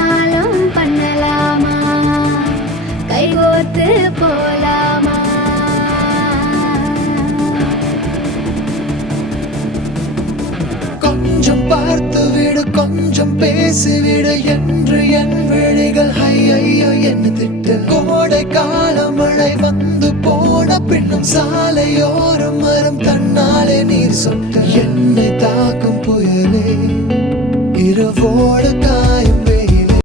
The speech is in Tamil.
என்னாலும் பண்ணலாமா, கைகோர்த்து போலாமா? கொஞ்சம் பார்த்து விடு, கொஞ்சம் பேசிவிடு என்று என் விழிகள் ஐயோ என்ன திட்டு. கோடை கால மழை வந்து போன பின்னும் சாலையோரம் மரம் தன்னாலே நீர் சொட்டு. என்னை தாக்கும் புயலே இரவோடு